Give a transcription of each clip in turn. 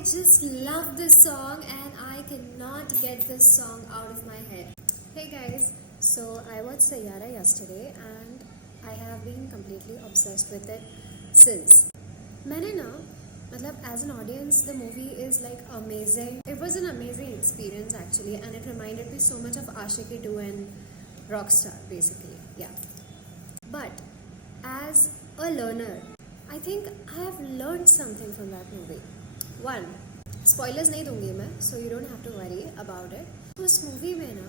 just love this song and I cannot get this song out of my head. Hey guys, so I watched Sayyara yesterday and I have been completely obsessed with it since. मैंने ना मतलब as an audience the movie is like amazing. It was an amazing experience actually and it reminded me so much of Aashiqui 2 and Rockstar basically. Yeah. But as a learner, I think I have learned something from that movie. One, spoilers नहीं दूंगी मैं, so you don't have to worry about it. उस movie में ना,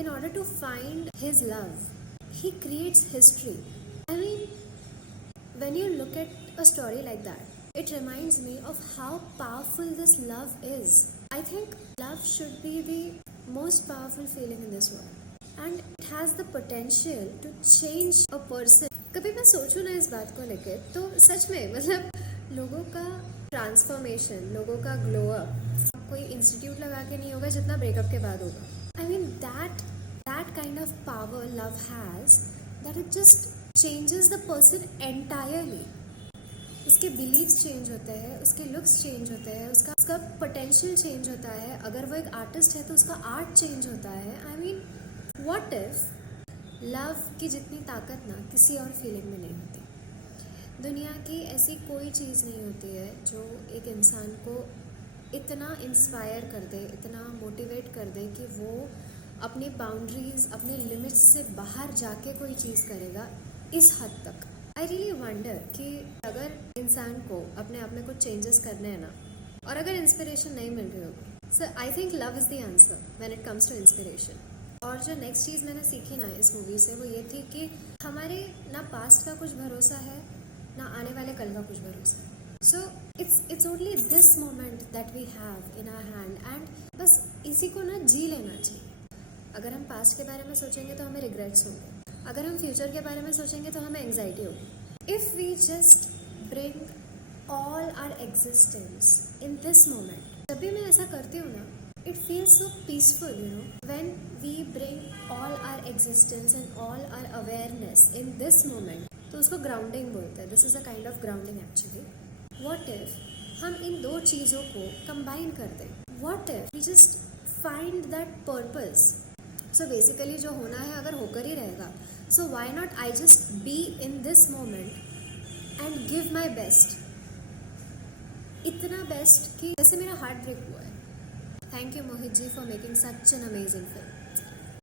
in order to find his love, he creates history. I mean, when you look at a story like that, it reminds me of how powerful this love is. I think love should be the most powerful feeling in this world, and it has the potential to change a person. कभी मैं सोचूं ना इस बात को लेके तो सच में मतलब लोगों का ट्रांसफॉर्मेशन, लोगों का ग्लो अप कोई इंस्टीट्यूट लगा के नहीं होगा जितना ब्रेकअप के बाद होगा. I mean that kind of power love has that it just changes the person entirely. उसके बिलीव्स चेंज होते हैं, उसके लुक्स चेंज होते हैं, उसका पोटेंशियल चेंज होता है. अगर वो एक आर्टिस्ट है तो उसका आर्ट चेंज होता है. I mean what if love की जितनी ताकत ना किसी और फीलिंग में नहीं होती. दुनिया की ऐसी कोई चीज़ नहीं होती है जो एक इंसान को इतना इंस्पायर कर दे, इतना मोटिवेट कर दे कि वो अपनी बाउंड्रीज, अपने लिमिट्स से बाहर जाके कोई चीज़ करेगा इस हद तक. आई रियली वंडर कि अगर इंसान को अपने आप में कुछ चेंजेस करने हैं ना और अगर इंस्पिरेशन नहीं मिल रही होगी, so I think love is the answer when it comes to inspiration. और जो नेक्स्ट चीज़ मैंने सीखी ना इस मूवी से वो ये थी कि हमारे ना पास्ट का कुछ भरोसा है ना आने वाले कल का कुछ भरोसा है. So it's only this moment that we have in our hand and बस इसी को ना जी लेना चाहिए. अगर हम पास्ट के बारे में सोचेंगे तो हमें रिग्रेट्स होंगे, अगर हम फ्यूचर के बारे में सोचेंगे तो हमें एंग्जाइटी होगी. If we just bring all our existence in this moment, जब भी मैं ऐसा करती हूँ ना it feels so peaceful, you know, when we bring all our existence and all our awareness in this moment. तो उसको ग्राउंडिंग बोलते हैं. This is a kind of grounding actually. What if हम इन दो चीज़ों को कंबाइन कर दें? What if we just find that purpose? So basically जो होना है अगर होकर ही रहेगा, so why not I just be in this moment and give my best. इतना बेस्ट कि जैसे मेरा हार्ट ब्रेक हुआ है. Thank you, Mohit ji, for making such an amazing film.